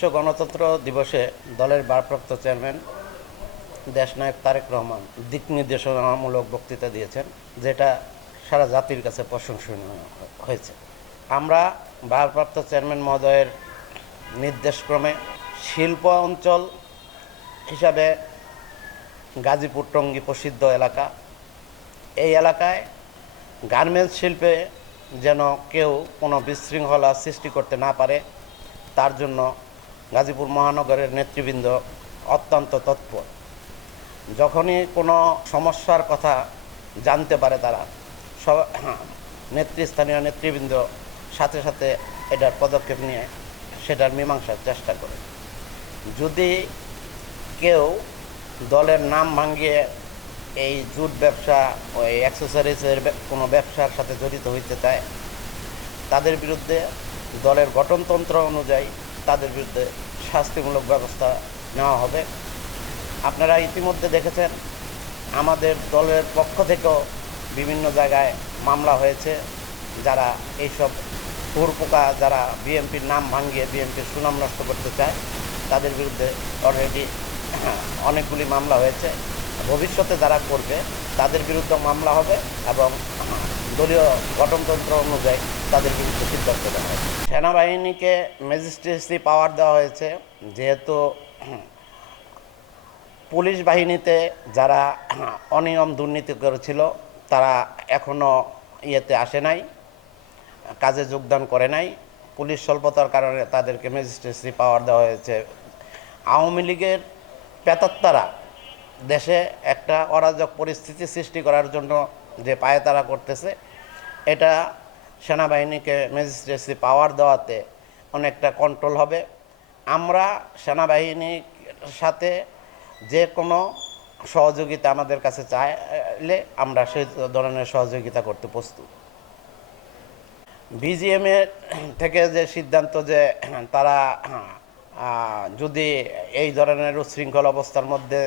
বিশ্ব গণতন্ত্র দিবসে দলের ভারপ্রাপ্ত চেয়ারম্যান দেশনায়ক তারেক রহমান দিক নির্দেশনামূলক বক্তৃতা দিয়েছেন, যেটা সারা জাতির কাছে প্রশংসনীয় হয়েছে। আমরা ভারপ্রাপ্ত চেয়ারম্যান মহোদয়ের নির্দেশক্রমে শিল্প অঞ্চল হিসাবে গাজীপুর টঙ্গী প্রসিদ্ধ এলাকা, এই এলাকায় গার্মেন্টস শিল্পে যেন কেউ কোনো বিশৃঙ্খলা সৃষ্টি করতে না পারে, তার জন্য গাজীপুর মহানগরের নেতৃবৃন্দ অত্যন্ত তৎপর। যখনই কোনো সমস্যার কথা জানতে পারে তারা নেতৃস্থানীয় নেতৃবৃন্দ সাথে সাথে এটার পদক্ষেপ নিয়ে সেটার মীমাংসার চেষ্টা করে। যদি কেউ দলের নাম ভাঙিয়ে এই জুট ব্যবসা, ওই অ্যাক্সেসরিজের কোনো ব্যবসার সাথে জড়িত হইতে চায়, তাদের বিরুদ্ধে দলের গঠনতন্ত্র অনুযায়ী তাদের বিরুদ্ধে শাস্তিমূলক ব্যবস্থা নেওয়া হবে। আপনারা ইতিমধ্যে দেখেছেন আমাদের দলের পক্ষ থেকেও বিভিন্ন জায়গায় মামলা হয়েছে। যারা এইসব হুড়পোকা, যারা বিএনপির নাম ভাঙিয়ে বিএনপির সুনাম নষ্ট করতে চায়, তাদের বিরুদ্ধে অলরেডি অনেকগুলি মামলা হয়েছে। ভবিষ্যতে যারা করবে তাদের বিরুদ্ধে মামলা হবে এবং দলীয় গঠনতন্ত্র অনুযায়ী তাদের বিরুদ্ধে সিদ্ধান্ত দেওয়া হবে। সেনাবাহিনীকে ম্যাজিস্ট্রেসি পাওয়ার দেওয়া হয়েছে, যেহেতু পুলিশ বাহিনীতে যারা অনিয়ম দুর্নীতি করেছিল তারা এখনও আসে নাই, কাজে যোগদান করে নাই। পুলিশ স্বল্পতার কারণে তাদেরকে ম্যাজিস্ট্রেসি পাওয়ার দেওয়া হয়েছে। আওয়ামী লীগের প্রেতাত্মারা দেশে একটা অরাজক পরিস্থিতি সৃষ্টি করার জন্য যে পায়তারা করতেছে, এটা সেনাবাহিনীকে ম্যাজিস্ট্রেসি পাওয়ার দেওয়াতে অনেকটা কন্ট্রোল হবে। আমরা সেনাবাহিনীর সাথে যে কোনো সহযোগিতা আমাদের কাছে চাইলে আমরা সেই ধরনের সহযোগিতা করতে প্রস্তুত। বিজিএমের থেকে যে সিদ্ধান্ত যে তারা যদি এই ধরনের উচ্ছৃঙ্খল অবস্থার মধ্যে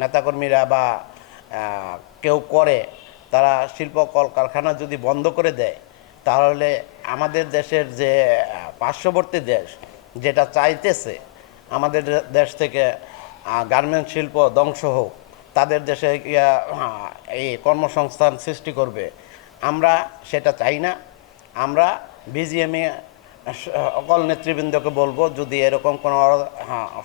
নেতাকর্মীরা বা কেউ করে, তারা শিল্প কলকারখানা যদি বন্ধ করে দেয়, তাহলে আমাদের দেশের যে পার্শ্ববর্তী দেশ যেটা চাইতেছে আমাদের দেশ থেকে গার্মেন্টস শিল্প ধ্বংস হোক, তাদের দেশে এই কর্মসংস্থান সৃষ্টি করবে, আমরা সেটা চাই না। আমরা বিজিএমে সকল নেতৃবৃন্দকে বলবো, যদি এরকম কোনো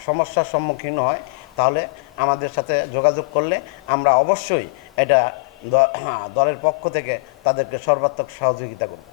সমস্যার সম্মুখীন হয় তাহলে আমাদের সাথে যোগাযোগ করলে আমরা অবশ্যই এটা দলের পক্ষ থেকে তাদেরকে সর্বাত্মক সহযোগিতা করব।